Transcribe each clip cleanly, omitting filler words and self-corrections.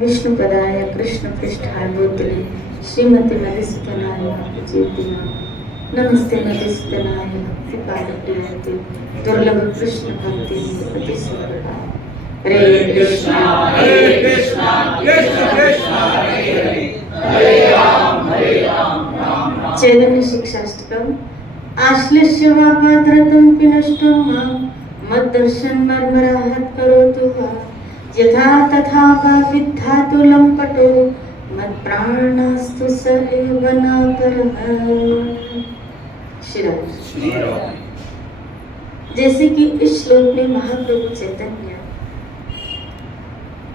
विष्णुपदाय कृष्णपृष्ठाय भूतले श्रीमती मधुसूदनाय भक्तिज्योतिना नमस्ते मधुसूदनाय भक्तिपादप्रियते दुर्लभ कृष्ण भक्ति अति सुलभा। हरे कृष्णा कृष्ण कृष्ण हरे हरे हरे राम चैतन्य शिक्षाष्टकम आश्लिष्य वा पात्रतं पिनष्टं वा मद्दर्शन मर्मराहत करोतु वा यथा तथा वा विद्धातु लंपटो मत्प्राणास्तु सदैव नापरः। श्री राम। जैसे कि इस श्लोक में महाप्रभु चैतन्य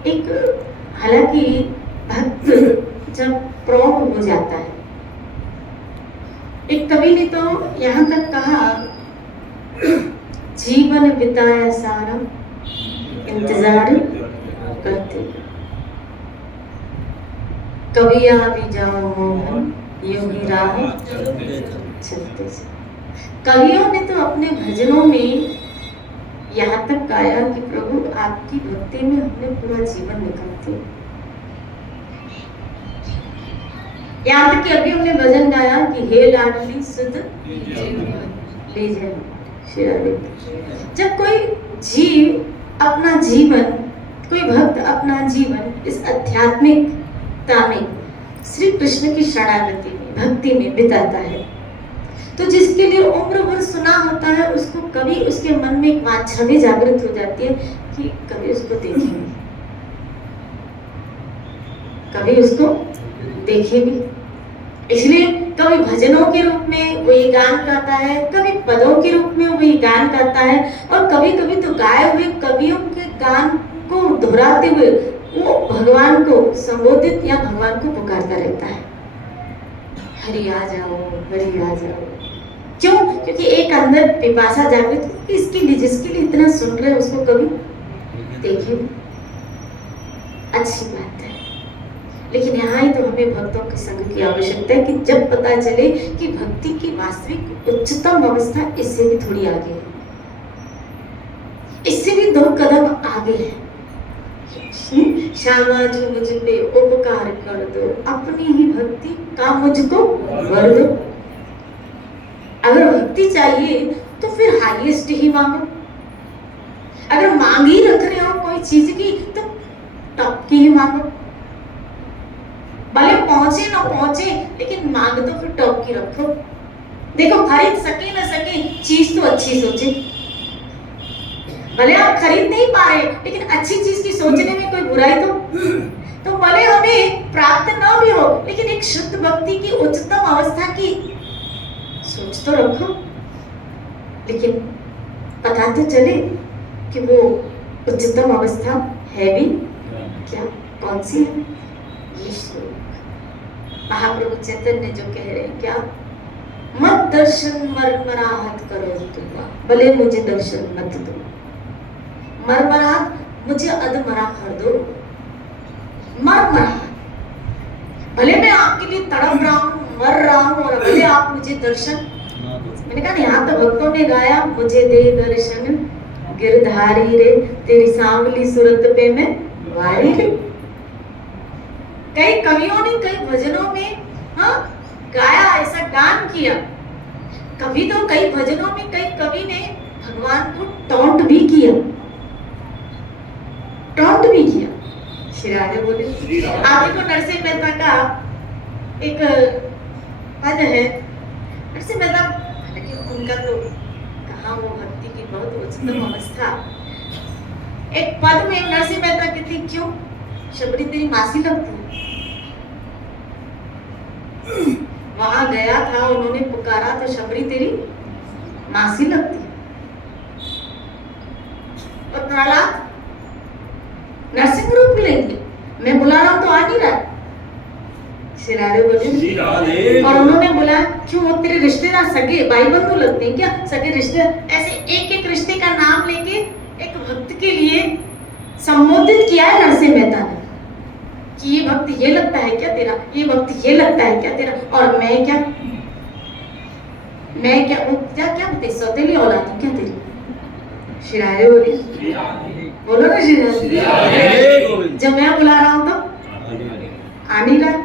एक, हालांकि भक्त जब प्रौढ़ हो जाता है, एक कवि ने तो यहाँ तक कहा जीवन बिताया सारा इंतजार करते, कभी आ भी जाओ मोहन यूं ही राह चलते। कवियों ने तो अपने भजनों में यहाँ तक गाया कि प्रभु आपकी भक्ति में हमने पूरा जीवन निकाल दिया। यहाँ तक कि अभी हमने भजन गाया कि हे लाडली सुध ले जाए। जब कोई जीव अपना जीवन, कोई भक्त अपना जीवन इस आध्यात्मिकता में श्री कृष्ण की शरणागति में, भक्ति में बिताता है, तो जिसके लिए उम्र भर सुना होता है, उसको कभी उसके मन में एक वांछा भी जागृत हो जाती है कि कभी उसको देखेंगे, कभी उसको देखे भी। इसलिए कभी भजनों के रूप में वो ये गान गाता है, कभी पदों के रूप में वो ये गान गाता है, और कभी कभी तो गाए हुए कवियों के गान को दोहराते हुए वो भगवान को संबोधित या भगवान को पुकारता रहता है, हरि आ जाओ, हरि आ जाओ। क्यों? क्योंकि एक अंदर पिपासा जागृत कि इसके लिए, जिसके लिए इतना सुन रहे हैं उसको कभी देखे। अच्छी बात है, लेकिन यहाँ ही तो हमें भक्तों के संग की आवश्यकता है कि जब पता चले कि भक्ति की वास्तविक उच्चतम अवस्था इससे भी थोड़ी आगे है, इससे भी 2 कदम आगे है। श्यामा जी मुझ पे उपकार कर दो, अपनी ही भक्ति का मुझको वर दो। अगर भक्ति चाहिए तो फिर हाईएस्ट ही मांगो। अगर मांग ही रख रहे हो कोई चीज की तो टॉप की ही मांगो, भले पहुंचे ना पहुंचे, लेकिन मांग तो फिर टॉप की रखो। देखो, खरीद सके ना सके चीज तो अच्छी सोचे। भले आप खरीद नहीं पा रहे, लेकिन अच्छी चीज की सोचने में कोई बुराई तो भले हमें प्राप्त ना भी हो, लेकिन एक शुद्ध भक्ति की उच्चतम अवस्था की सोच तो रखो। लेकिन पता तो चले कि वो उच्चतम अवस्था है भी क्या, कौन सी है। ये श्लोक महाप्रभु चैतन्य जो कह रहे हैं, क्या मत दर्शन मरमराहत करो तुम, भले मुझे दर्शन मत दो, मरमराहत मुझे अधमरा कर दो। मरमराहत, भले मैं आपके लिए तड़प रहा हूँ, मर रहा हूँ, और भले आप मुझे दर्शन, मैंने कहा यहाँ तो भक्तों ने गाया, मुझे दे दर्शन गिरधारी रे, तेरी सांवली सूरत पे मैं वारी रे। कई कवियों ने कई भजनों में गाया, ऐसा गान किया। कभी तो कई भजनों में कई कवि ने भगवान को टॉन्ट भी किया, टॉन्ट भी किया। श्री राधे बोले। आप देखो नरसिंह मेहता का एक पद है, नरसिंह मेहता, उनका तो कहा वो भक्ति की बहुत उच्चतम अवस्था। एक पद में नरसिंह मेहता कहती, क्यों शबरी तेरी मासी लगती है। वहां गया था, उन्होंने पुकारा तो शबरी तेरी मासी लगती है। और प्रहलाद नरसिंह रूप लेंगे, मैं बुला रहा हूं तो आ नहीं रहा। श्री राधे बोले। और उन्होंने बोला, क्यों वो तेरे रिश्तेदार सगे भाई बंधु लगते हैं क्या, सगे रिश्ते। ऐसे एक एक रिश्ते का नाम लेके एक भक्त के लिए संबोधित किया है नरसिंह मेहता ने, कि ये भक्त ये लगता है क्या तेरा, ये भक्त ये लगता है क्या तेरा, और मैं क्या वो क्या बोलते, सौतेली औलाद क्या तेरी। श्री राधे बोले, बोलो ना श्री राधे। जब मैं बुला रहा हूँ तो आ नहीं रहा।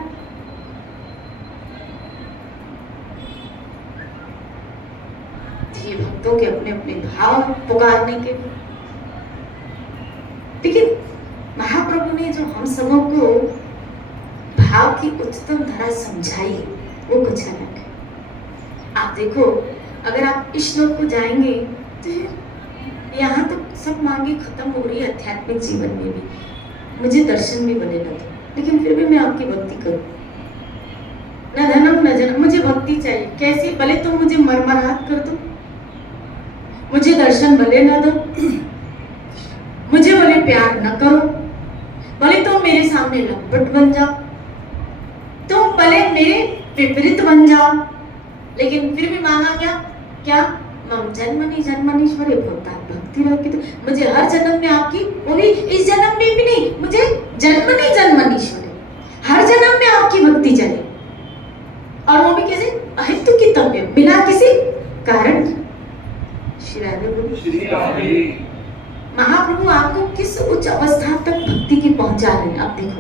ये भक्तों के अपने अपने भाव पुकारने के, लेकिन महाप्रभु ने जो हम सबों को भाव की उच्चतम धारा समझाई वो कुछ अलग है। आप देखो, अगर आप इस श्लोक को जाएंगे तो यहाँ तो सब मांगे खत्म हो रही है आध्यात्मिक जीवन में भी, मुझे दर्शन भी बने ना दो, लेकिन फिर भी मैं आपकी भक्ति करूं, न धनम न जनम, मुझे भक्ति चाहिए। कैसे? भले तुम मुझे मरमराहट कर दो, मुझे दर्शन भले न दो, मुझे भले प्यार न करो, भले तुम मेरे सामने लंपट बन जाओ, तुम भले मेरे विपरीत बन जाओ, लेकिन फिर भी मांगा क्या मम जन्मनि जन्मनीश्वरे भवता भक्ति रखी, तो मुझे हर जन्म में आपकी, वो भी इस जन्म में भी नहीं, मुझे जन्मनि जन्मनीश्वरे हर जन्म में आपकी भक्ति चाहिए। और वो भी कैसे? अहेतु की तव्य, बिना किसी कारण। श्री राधे। महाप्रभु आपको किस उच्च अवस्था तक भक्ति की पहुंचा रहे हैं। आप देखो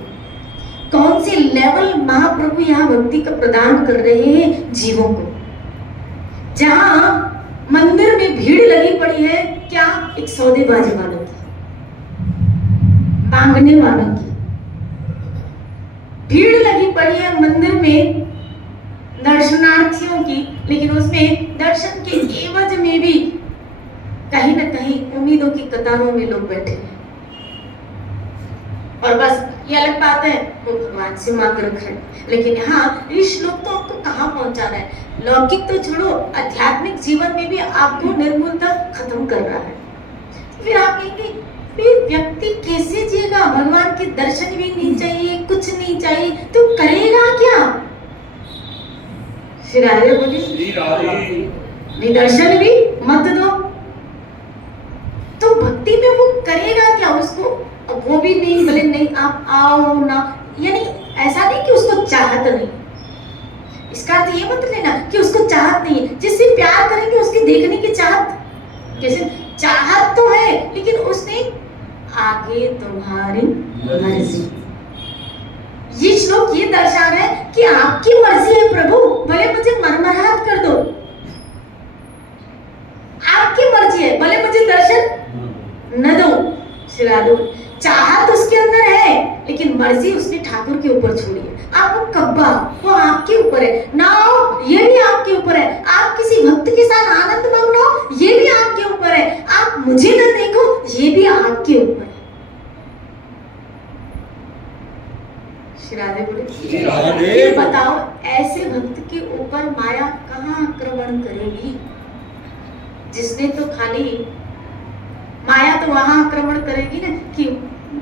कौन से लेवल महाप्रभु यहाँ भक्ति का प्रदान कर रहे हैं जीवों को। जहां मंदिर में भीड़ लगी पड़ी है, क्या? एक सौदेबाजी वालों की, मांगने वालों की भीड़ लगी पड़ी है मंदिर में, दर्शनार्थियों की, लेकिन उसमें दर्शन के एवज में भी कहीं न कहीं उम्मीदों की कतारों में लोग बैठे हैं। और बस ये अलग बात है, वो भगवान से मांग रखा है, लेकिन यहाँ ये श्लोक तो आपको कहाँ पहुंचा रहा है? लौकिक तो छोड़ो, आध्यात्मिक जीवन में भी आपको निर्मूलता खत्म कर रहा है। फिर आप कहेंगे फिर व्यक्ति कैसे जिएगा? भगवान के दर्शन भी नहीं चाहिए, कुछ नहीं चाहिए, तो करेगा क्या? श्री राधे बोलिए, नहीं दर्शन भी मत दो तो भक्ति में वो करेगा क्या? उसको वो भी नहीं, भले नहीं आप आओ ना, यानी ऐसा नहीं कि उसको चाहत नहीं, इसका अर्थ ये मत लेना कि उसको चाहत नहीं है। जिससे प्यार करेंगे उसकी देखने की चाहत, कैसे? चाहत तो है, लेकिन उसने आगे तुम्हारी मर्जी। ये श्लोक ये दर्शा रहा है कि आपकी मर्जी है प्रभु, भले मुझे मरमराहट कर दो, आपकी मर्जी है, भले मुझे दर्शन न दो। श्री राधे, चाहत उसके अंदर है, लेकिन मर्जी उसने ठाकुर के ऊपर छोड़ी है। आपको कब्बा, वो आपके ऊपर है ना, ये भी आपके ऊपर है। आप किसी भक्त के साथ आनंद मग्न हो, ये भी आपके ऊपर है। आप मुझे न देखो, ये भी आपके ऊपर है। श्री राधे बोले, ये बताओ ऐसे भक्त के ऊपर माया कहाँ आक्रमण करेगी? जिसने तो खाली माया तो वहां आक्रमण करेगी ना कि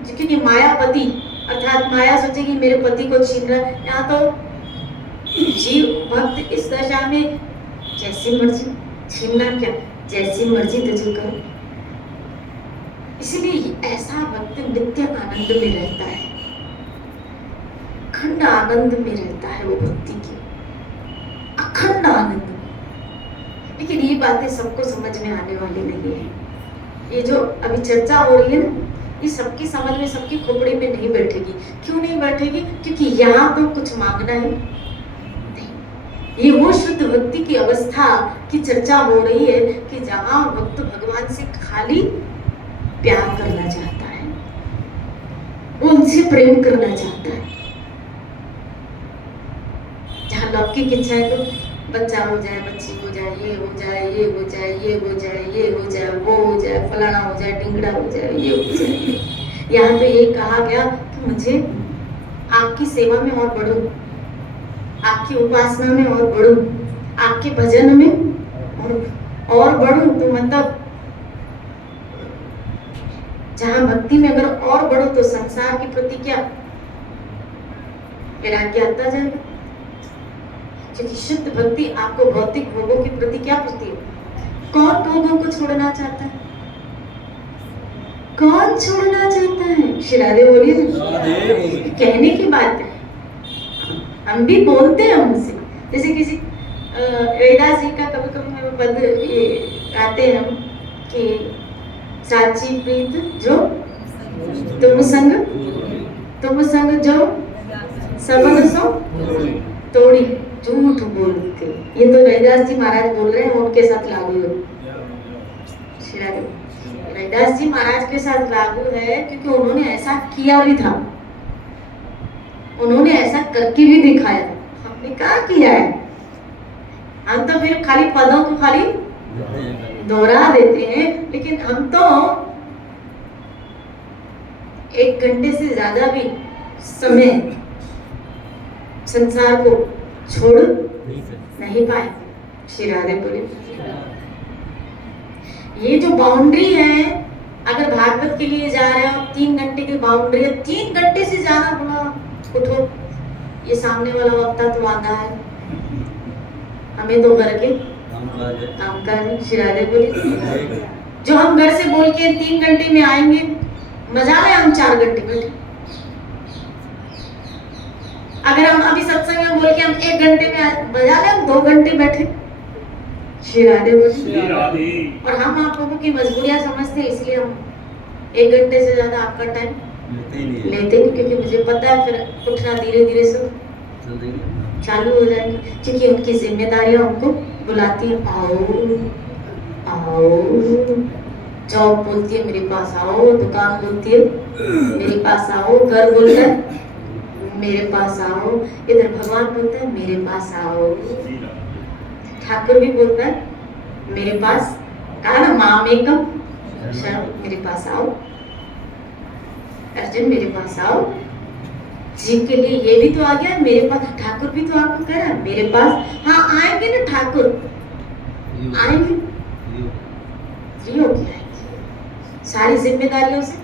क्योंकि मायापति अर्थात माया सोचेगी मेरे पति को छीन रहा है। यहाँ तो जीव भक्त इस दशा में जैसी मर्जी, छीनना क्या, जैसी मर्जी तुझे करो। इसलिए ऐसा भक्त नित्य आनंद में रहता है, अखंड आनंद में रहता है वो भक्ति की, अखंड आनंद। लेकिन ये बातें सबको समझ में आने वाली नहीं है। ये जो अभी चर्चा हो रही है ना, ये सबकी समझ में, सबकी खोपड़ी में नहीं बैठेगी। क्यों नहीं बैठेगी? क्योंकि यहाँ तो कुछ मांगना है नहीं। ये वो शुद्ध भक्ति की अवस्था की चर्चा हो रही है कि जहाँ भक्त भगवान से खाली प्यार करना चाहता है, उनसे प्रेम करना चाहता है। जहाँ लौकिक इच्छाएं तो बच्चा हो जाए, बच्ची हो जाए, ये हो जाए, ये हो जाए, ये हो जाए, ये हो जाए, वो हो जाए, फलाना हो जाए, ढिंगड़ा हो जाए, ये हो जाए। यहाँ तो ये कहा गया कि मुझे आपकी सेवा में और बढ़ूं, आपकी उपासना में और बढ़ूं, आपके भजन में और बढ़ूं। तो मतलब जहाँ भक्ति में अगर और बढ़ो तो संसार के प्रति क्या वैराग्य आता जाएगा। क्योंकि शुद्ध भक्ति आपको भौतिक भोगों के प्रति क्या पूछती है? कौन भोगों को छोड़ना चाहता है? कौन छोड़ना चाहता है? श्री राधे बोलिए ना, कहने की बात है, हम भी बोलते हैं उनसे। जैसे किसी वेदास जी का कभी कभी में पद गाते हैं हम कि साची प्रीत जो तुम संग जो सबन सो तोड़ी, झूठ बोलते। ये तो रविदास जी महाराज बोल रहे हैं, उनके साथ लागू है। रविदास जी महाराज के साथ लागू है, क्योंकि उन्होंने ऐसा किया भी था, उन्होंने ऐसा करके भी दिखाया। हमने क्या किया है? हम तो फिर खाली पदों को खाली दोहरा देते हैं, लेकिन हम तो 1 घंटे से ज्यादा भी समय संसार को छोड़ नहीं पाए। श्री राधे बोले, ये जो बाउंड्री है, अगर भागवत के लिए जा रहे हो 3 घंटे की बाउंड्री है, 3 घंटे से ज्यादा बोला उठो, ये सामने वाला वक्ता तो आंधा है, हमें तो घर के काम का है। श्री राधे बोले, जो हम घर से बोल के 3 घंटे में आएंगे, मजा है हम 4 घंटे बैठे। अगर हम अभी सत्संग में बोल के हम 1 घंटे में बजा ले, हम 2 घंटे बैठे। श्री राधे बोले, और हम आप लोगों की मजबूरियां समझते हैं, इसलिए हम 1 घंटे से ज्यादा आपका टाइम लेते नहीं, क्योंकि मुझे पता है फिर उठना धीरे धीरे से चालू हो जाएगी, क्योंकि उनकी जिम्मेदारियां उनको बुलाती है, आओ आओ। जॉब बोलती है मेरे पास आओ, दुकान बोलती है मेरे पास आओ, घर बोलता है मेरे पास आओ, इधर भगवान बोलता है मेरे पास आओ, ठाकुर भी बोलता है मेरे पास, कहा ना माँ मेकम शर्म मेरे पास आओ, अर्जुन मेरे पास आओ। जीव के लिए ये भी तो आ गया मेरे पास, ठाकुर भी तो आपको कह रहा है मेरे पास। हाँ आएंगे ना ठाकुर, आएंगे फ्री होके आएंगे, सारी जिम्मेदारियों से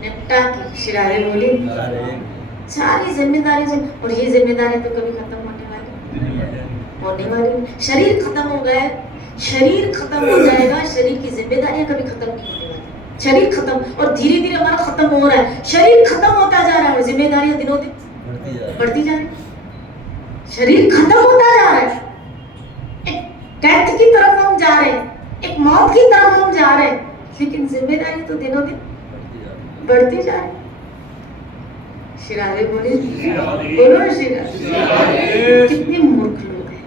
निपटा के। श्री राधे बोली, सारी जिम्मेदारी से, और ये जिम्मेदारी तो कभी खत्म होने वाली। शरीर खत्म हो गया, शरीर खत्म हो जाएगा, शरीर की जिम्मेदारियां कभी खत्म नहीं होने वाली। शरीर खत्म, और धीरे धीरे हमारा खत्म हो रहा है, शरीर खत्म होता जा रहा है, जिम्मेदारियां दिनों दिन बढ़ती जा रही, शरीर खत्म होता जा रहा है, एक डेथ की तरफ हम जा रहे हैं, एक मौत की तरफ हम जा रहे हैं, लेकिन जिम्मेदारी तो दिनों दिन बढ़ती जा रही। श्री राधे बोले, बोलो श्री राधे। कितने मूर्ख लोग हैं,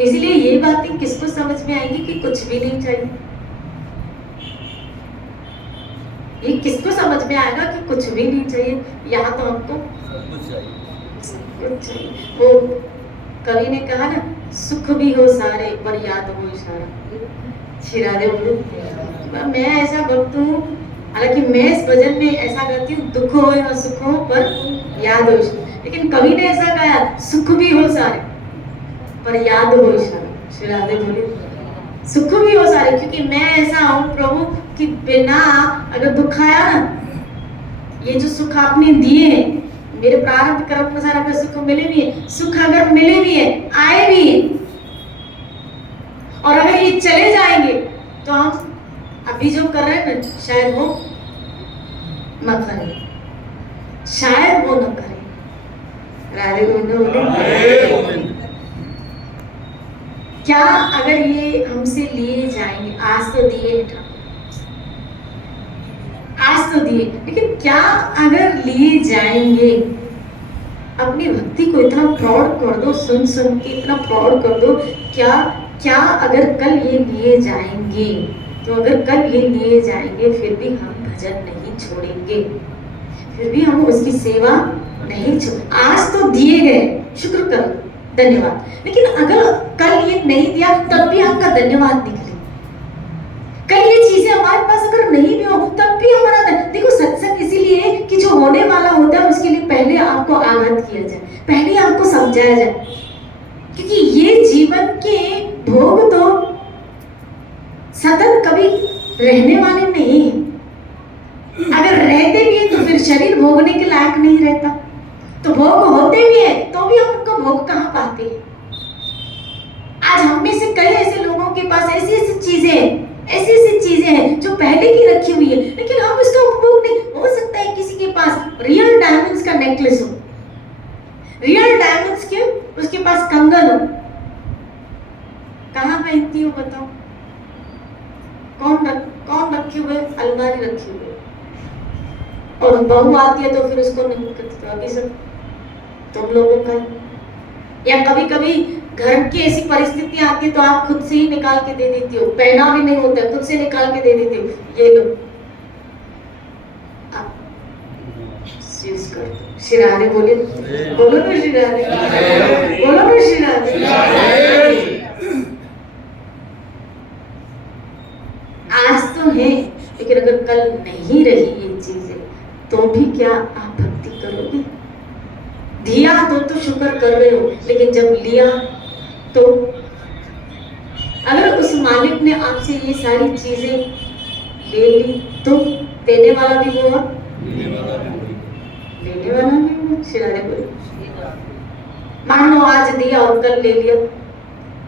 इसलिए ये बातें किसको समझ में आएगी कि कुछ भी नहीं चाहिए। ये किसको समझ में आएगा कि कुछ भी नहीं चाहिए, यहाँ तो हमको सब कुछ चाहिए। वो कवि ने कहा ना, सुख भी हो सारे पर याद हो इशारा। श्री राधे बोलो, मैं ऐसा भक्त हूँ, हालांकि मैं इस भजन में ऐसा करती हूँ, दुख हो या सुख हो पर याद हो इशारा, लेकिन कवि ने ऐसा कहा, सुख भी हो सारे पर याद हो इशारा। श्री राधे बोले, सुख भी हो सारे, क्योंकि मैं ऐसा हूँ प्रभु कि बिना अगर दुख आया ना, ये जो सुख आपने दिए हैं, मेरे प्रारब्ध कर्म अनुसार अगर सुख मिले भी है, सुख अगर मिले भी है, आए भी है, और अगर ये चले जाएंगे तो हम अभी जो कर रहे हैं ना, शायद वो न करें, शायद वो न करें। राधे गोविंद। क्या अगर ये हमसे लिए जाएंगे, आज तो दिए आज तो दिए, लेकिन क्या अगर लिए जाएंगे, अपनी भक्ति को इतना प्रौढ़ कर दो, सुन सुन के इतना प्रौढ़ कर दो, क्या अगर कल ये लिए जाएंगे, तो अगर कल ये लिए जाएंगे फिर भी हम भजन नहीं छोड़ेंगे, फिर भी हम उसकी सेवा नहीं छोड़। आज तो दिए गए, शुक्र करो, धन्यवाद, लेकिन अगर कल ये नहीं दिया तब भी आपका धन्यवाद निकले। कल ये चीजें हमारे पास अगर नहीं भी हो तब भी हमारा देखो, सत्संग इसीलिए कि जो होने वाला होता है उसके लिए पहले आपको आगाह किया जाए, पहले आपको समझाया जाए, क्योंकि ये जीवन के भोग तो सतत कभी रहने वाले नहीं है। अगर रहते भी है तो फिर शरीर भोगने के लायक नहीं रहता, तो भोग होते भी है तो भी हम उनको भोग कहाँ पाते हैं। आज हम में से कई ऐसे लोगों के पास ऐसी ऐसी चीजें हैं जो पहले की रखी हुई है, लेकिन हम इसका उपभोग नहीं। हो सकता है किसी के पास रियल डायमंड्स का नेकलेस हो, रियल डायमंड्स के उसके पास कंगन हो, कहाँ पहनती हो बताओ? कौन रखे हुए? अलमारी रखी हुई, और बहू आती है तो फिर उसको नहीं करती, तो अभी सब तुम लोगों का ही। या कभी कभी घर की ऐसी परिस्थितियां आती है तो आप खुद से ही निकाल के दे देती हो, पहना भी नहीं होता खुद से निकाल के दे देती हो, ये लो आप यूज कर दो। शिरारे बोले, बोलो ना शिरारे, बोलो ना शिरारे। आज तो है, लेकिन अगर कल नहीं रही ये चीजें तो भी क्या आप भक्ति करोगे? दिया तो शुक्र कर रहे हो, लेकिन जब लिया तो अगर उस मालिक ने आपसे ये सारी चीजें ले ली तो देने वाला भी वो और लेने वाला भी वो। शिरारे बोले, मान लो आज दिया और कल ले लिया,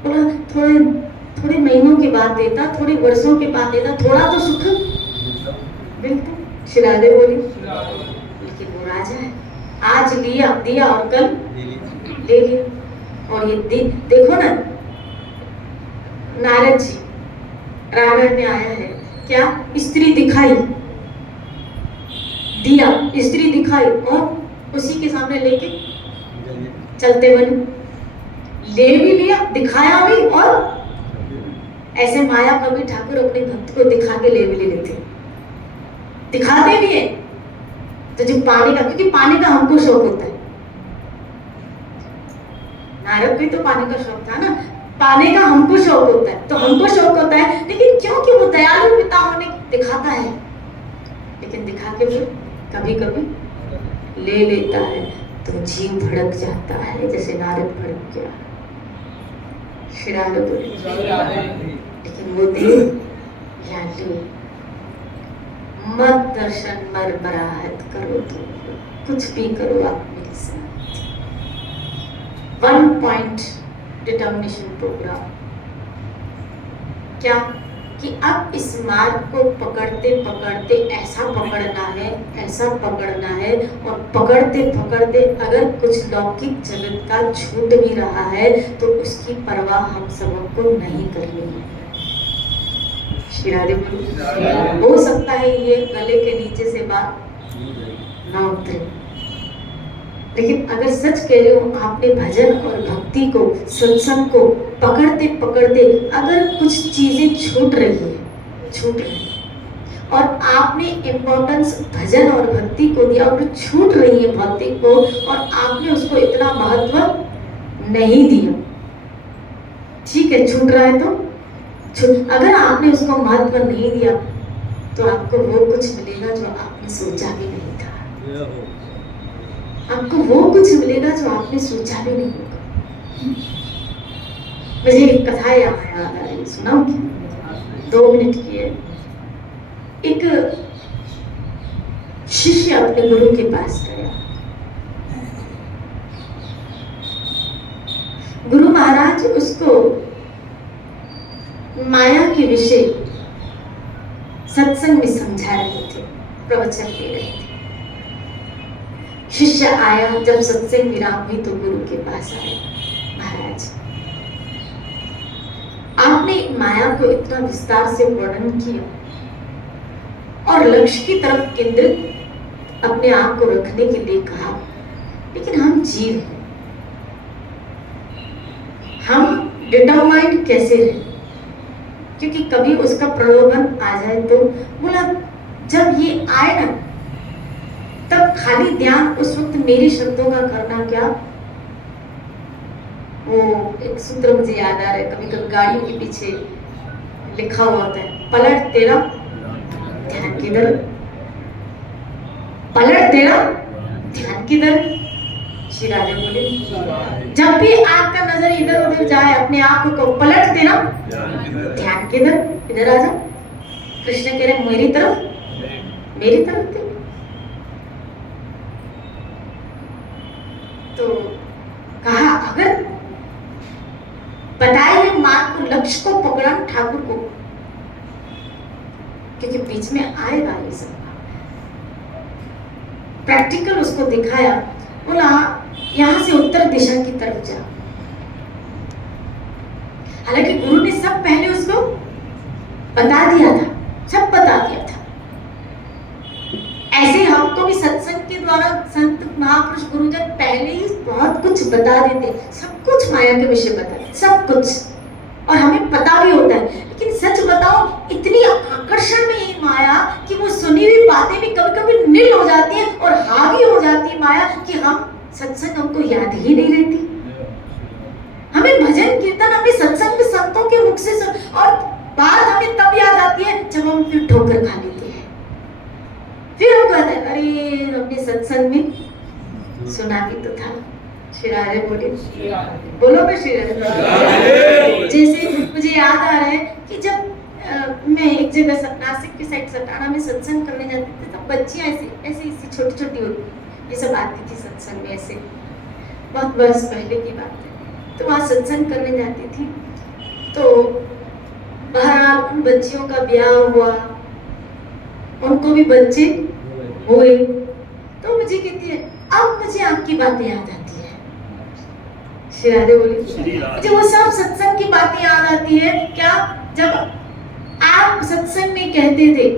बोला थोड़े महीनों के बाद देता, थोड़े वर्षों के बाद देता, थोड़ा तो सुख मिलता। शिरारे बोली, लेकिन वो राजा है, आज लिया दिया और कल ले लिया। और ये देखो ना, नारद जी रामायण में आया है, क्या स्त्री दिखाई, दिया स्त्री दिखाई और उसी के सामने लेके चलते बने, ले भी लिया दिखाया भी, और ऐसे माया कभी ठाकुर अपने भक्त को दिखा के ले भी ले लेते, दिखाते भी है। तो जो पाने का, क्योंकि पाने का हमको शौक होता है, नारद को तो पाने का शौक था ना, पाने का हमको शौक होता है, तो हमको शौक होता है, लेकिन क्योंकि वो दयालु पिता होने दिखाता है, लेकिन दिखा के फिर कभी कभी ले लेता है तो जीव भड़क जाता है, जैसे नारद भड़क गया। शिरारे बोले, लेकिन वो दे या ले, मत दर्शन मरमराहट करो, तो कुछ भी करो आप मेरे साथ। 1 पॉइंट डिटर्मिनेशन प्रोग्राम, क्या कि अब इस मार्ग को पकड़ते पकड़ते ऐसा पकड़ना है, ऐसा पकड़ना है, और पकड़ते पकड़ते अगर कुछ लौकिक जगत का छूट भी रहा है तो उसकी परवाह हम सबको नहीं करनी है। शिरारे बोलो, हो सकता है ये गले के नीचे से बात ना उतरे, लेकिन अगर सच कह रहे हो, आपने भजन और भक्ति को, सत्संग को पकड़ते पकड़ते अगर कुछ चीजें छूट रही है, और आपने इम्पोर्टेंस भजन और भक्ति को दिया और छूट रही है भौतिक को, और आपने उसको इतना महत्व नहीं दिया, ठीक है छूट रहा है तो अगर आपने उसको महत्व नहीं दिया तो आपको वो कुछ मिलेगा जो आपने सोचा भी नहीं था, आपको वो कुछ मिलेगा जो आपने सोचा भी नहीं होगा। मुझे एक कथा याद आ रही, सुनाऊं क्या? 2 मिनट की है। एक शिष्य अपने गुरु के पास गया, गुरु महाराज उसको माया के विषय सत्संग में समझा रहे थे, प्रवचन दे रहे थे। शिष्य आया, जब सत्संग विराम हुई तो गुरु के पास आया, महाराज आपने माया को इतना विस्तार से वर्णन किया और लक्ष्य की तरफ केंद्रित अपने आप को रखने के लिए कहा, लेकिन हम जीव हैं, हम डिटरमाइंड कैसे रहे? क्योंकि कभी उसका प्रलोभन आ जाए तो। बोला जब ये आए ना तब खाली ध्यान उस वक्त मेरे शब्दों का करना। क्या वो एक सूत्र मुझे याद आ रहा है, कभी कभी गाड़ियों के पीछे लिखा हुआ होता है, पलट तेरा ध्यान किधर, पलट तेरा ध्यान किधर। शिरारे बोले जब भी आपका नजर इधर उधर जाए अपने आप को पलट देना, ध्यान किधर, इधर आ जाओ। कृष्ण कह रहे मेरी तरफ दे। तो कहा अगर बताए हुए मार्ग को, लक्ष्य को पकड़ा ठाकुर को, क्योंकि बीच में आएगा ये सब, प्रैक्टिकल उसको दिखाया। बोला यहां से उत्तर दिशा की तरफ जा। हालांकि गुरु ने सब पहले उसको बता दिया था, सब बता दिया था। ऐसे ही हमको भी सत्संग के द्वारा संत महापुरुष गुरुजन पहले ही बहुत कुछ बता देते, सब कुछ माया के विषय बताते, सब कुछ, और हमें पता भी होता है। लेकिन सच बताओ, इतनी आकर्षण में ये माया कि वो सुनी हुई बातें भी कभी कभी नील हो जाती है और हावी हो जाती है माया, कि हम सत्संग हमको याद ही नहीं रहती। हमें भजन कीर्तन हमें सत्संग में संतों के मुख से सुन, और बात हमें तब याद आती है जब हम फिर ठोकर खा लेते हैं। फिर हम कहते हैं अरे हमने सत्संग में सुना भी तो था। श्री राधे बोले, बोलो मैं श्री राधे। जैसे मुझे याद आ रहा है कि जब मैं एक जगह नासिक की साइड सटाना में सत्संग करने जाती थी, तब बच्चियां ऐसी छोटी छोटी होती, ये सब आती थी सत्संग में, ऐसे बहुत बरस पहले की बात है। तो वहाँ सत्संग करने जाती थी, तो बहरहाल उन बच्चियों का ब्याह हुआ, उनको भी बच्चे हुए, तो मुझे कहती है अब मुझे आपकी बातें याद आती है। श्री राधे बोली, मुझे वो सब सत्संग की बातें याद आती है। क्या, जब आप सत्संग में कहते थे,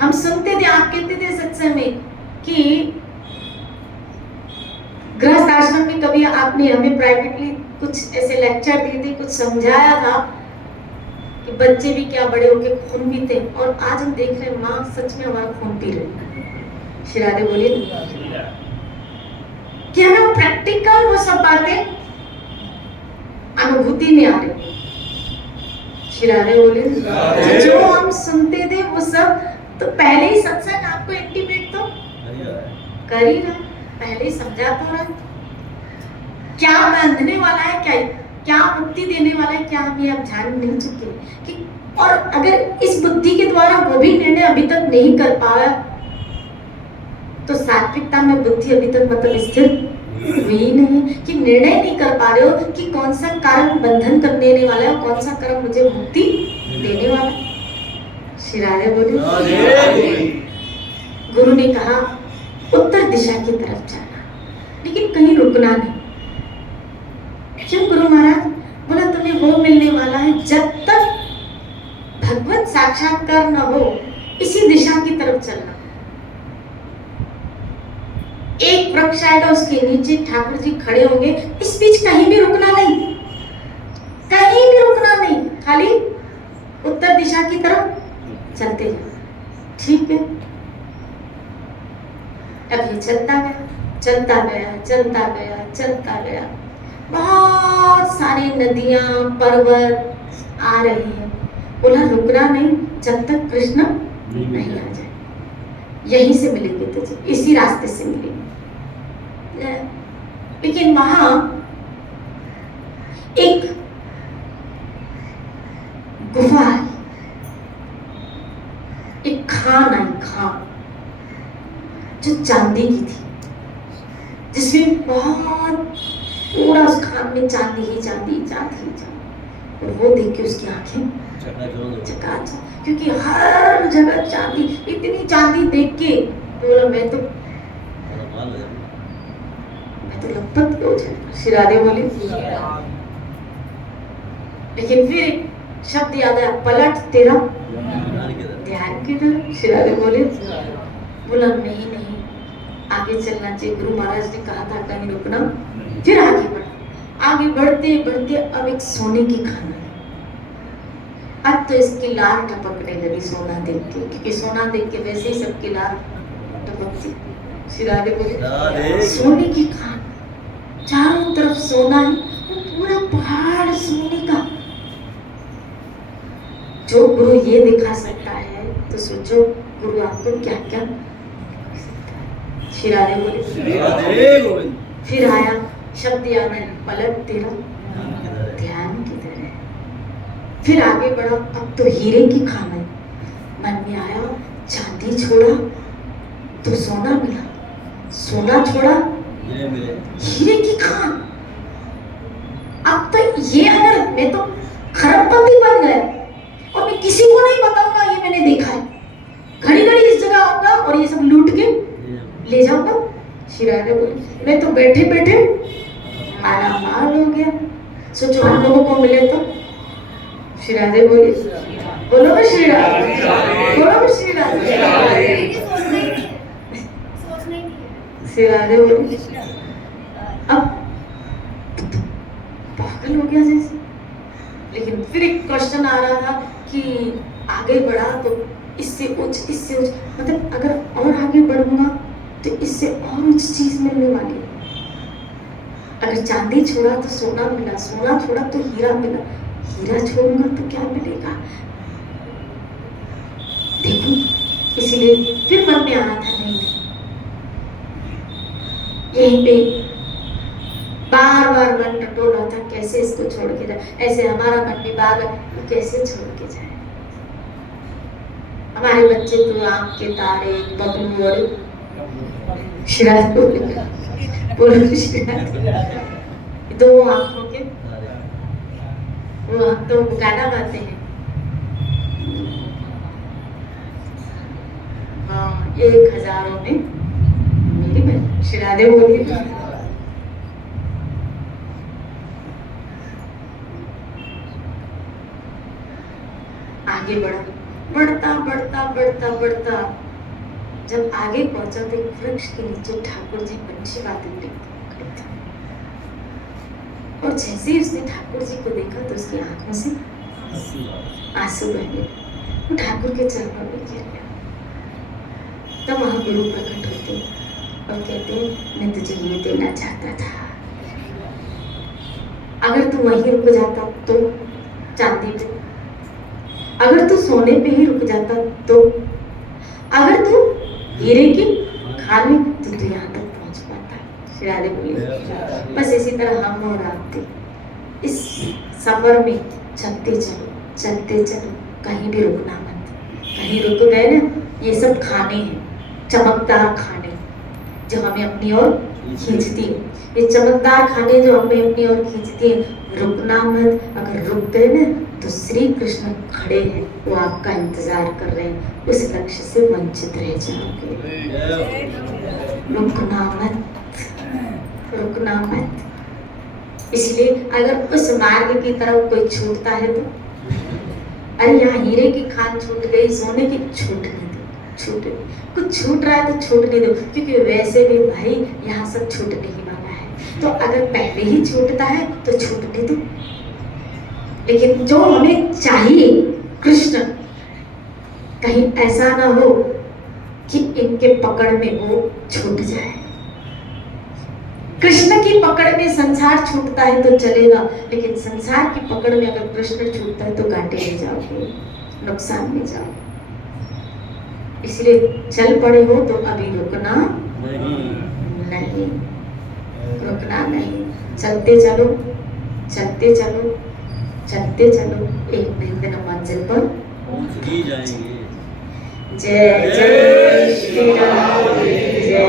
हम सुनते थे, आप कहते थे सत्संग में कि गृहस्थ आश्रम में कभी आपने हमें प्राइवेटली कुछ ऐसे लेक्चर दिए थे, कुछ समझाया था कि बच्चे भी क्या बड़े होके खून पीते, और आज हम देख रहे हैं माँ सच में हमारा खून पी रही है। श्री राधे बोलिए कि हमें प्रैक्टिकल वो सब बातें अनुभूति में आ रही। श्री राधे बोलिए, जो हम सुनते थे वो सब, तो पहले ही सत्संग आपको इंटीमेट तो कर ही रहा, पहले ही समझा तो रहा क्या बंधने वाला है, क्या मुक्ति देने वाला है, क्या हम ये अब जान नहीं चुके कि, और अगर इस बुद्धि के द्वारा वो भी निर्णय अभी तक नहीं कर पाया, तो सात्विकता में बुद्धि अभी तक मतलब स्थिर हुई नहीं, कि निर्णय नहीं कर पा रहे हो कि कौन सा कर्म बंधन कर देने वाला है और कौन सा कर्म मुझे मुक्ति देने वाला है। श्री राधे बोले, गुरु ने कहा उत्तर दिशा की तरफ जाना, लेकिन कहीं रुकना नहीं। क्यों गुरु महाराज? बोला तुम्हें वो मिलने वाला है जब तक भगवत साक्षात्कार न हो, इसी दिशा की तरफ चलना। एक वृक्ष आएगा, उसके नीचे ठाकुर जी खड़े होंगे, इस बीच कहीं भी रुकना नहीं, कहीं भी रुकना नहीं, खाली उत्तर दिशा की तरफ चलते जाओ। ठीक है, अब ये चलता गया, चलता गया, चलता गया, चलता गया, बहुत सारी नदियां पर्वत आ रही है। बोला रुकना नहीं जब तक कृष्ण नहीं आ जाए, यहीं से मिलेंगे तुझे, इसी रास्ते से मिलेंगे। लेकिन वहां एक गुफा है, एक खान आई, खान जो चांदी की थी, जिसमें बहुत पूरा उस खान में चांदी ही चांदी, चांदी ही चांदी। और वो देख के उसकी आंखें चकाचौंध, क्योंकि हर जगह चांदी, इतनी चांदी देख के बोला मैं तो लपट हो जाए। श्री राधे बोली, लेकिन फिर एक शब्द याद आया, पलट तेरा ध्यान की तरफ। श्री राधे बोले, बोला नहीं नहीं, आगे चलना चाहिए, गुरु महाराज ने कहा था कहीं रुकना। फिर आगे बढ़ा, आगे बढ़ते बढ़ते अब एक सोने की खान है। अब तो इसकी लार टपकने लगी सोना देख के, क्योंकि सोना देख के वैसे ही सबकी लार टपकती। श्री राधे बोले, सोने की खान, चारों तरफ सोना है, वो पूरा पहाड़ सोने का। जो गुरु ये दिखा सकता है, तो सोचो गुरु आपको क्या क्या। श्री राधे बोले, फिर आया शब्द याद है, पलट तेरा ध्यान किधर है। फिर आगे बढ़ा, अब तो हीरे की खान है। मन में आया, चांदी छोड़ा तो सोना मिला, सोना छोड़ा हीरे की खान। अब तो ये, अगर मैं तो खरबपति बन गया और मैं किसी को नहीं बताऊंगा ये मैंने देखा है, घड़ी घड़ी इस जगह आऊंगा और ये सब लूट के ले जाऊंगा। श्री राधे बोले, मैं तो बैठे बैठे माला माल हो गया, सोचो हम लोगों को मिले तो। श्री राधे बोले, बोलो श्री राम, बोलो श्री राम। श्री राधे बोली। अब पागल हो गया जैसे। लेकिन फिर एक क्वेश्चन आ रहा था कि आगे बढ़ा तो इससे उच्च, मतलब अगर और आगे बढ़ूंगा तो इससे और उच्च चीज मिलने वाली है। अगर चांदी छोड़ा तो सोना मिला, सोना छोड़ा तो हीरा मिला, हीरा छोड़ूंगा तो क्या मिलेगा। देखो, इसलिए फिर मन में आ रहा था नहीं, यहीं पे बार बार मन टटोल रहा था कैसे इसको छोड़ के जाए। ऐसे हमारा मन भी बार बार कैसे छोड़ के जाए। हमारे बच्चे तो आंख के तारे, बबलू और शरारत बोलो शरारत, दो आंखों के वो हम तो गाना गाते हैं। हाँ, 1000 में मेरी बहन शरारत बोली। आगे बढ़ता जब आगे पहुंचा तो एक वृक्ष के नीचे ठाकुर जी पंछी बातें खड़े थे। और जैसे ही उसने ठाकुर जी को देखा तो उसकी आंखों से आंसू बह गए। वो ठाकुर के चरणों में गिर गया। तब वहां गुरु प्रकट होते और कहते मैं तुझे ये देना चाहता था, अगर तू वहीं रुक जाता तो चांदी पे, अगर तू सोने पे ही रुक जाता तो, अगर तू हीरे की खान में तो तू यहाँ तक पहुंच पाता। शिरादे बोली। बस इसी तरह हम और आप थे इस सफर में, चलते चलो, कहीं भी रुकना मत। कहीं रुक गए ना, ये सब खाने हैं, चमकदार खाने जो हमें अपनी ओर खींचती है। ये चमकदार खाने जो हमें अपनी ओर खींचती है, रुकना मत। अगर रुक गए ना तो श्री कृष्ण खड़े हैं, वो आपका इंतजार कर रहे हैं, उस लक्ष्य से वंचित रह जाओगे। रुकना मत। इसलिए अगर उस मार्ग की तरफ कोई छूटता है तो, अरे यहाँ हीरे की खान छूट गई, सोने की छूट नहीं दो, कुछ छूट रहा है तो छूटने दो, क्योंकि वैसे भी भाई यहाँ सब छूटने ही वाला है। तो अगर पहले ही छूटता है तो छूटने दो। लेकिन जो हमें चाहिए कृष्ण, कहीं ऐसा ना हो कि इनके पकड़ में वो छूट जाए। कृष्ण की पकड़ में संसार छूटता है तो चलेगा, लेकिन संसार की पकड़ में अगर कृष्ण छूटता है तो घाटे में जाओगे, नुकसान में जाओगे। इसलिए चल पड़े हो तो अभी रुकना नहीं, रुकना नहीं। चलते चलो, एक दिन मंजिल पर पहुंच ही जाएंगे। जय जय श्री राम।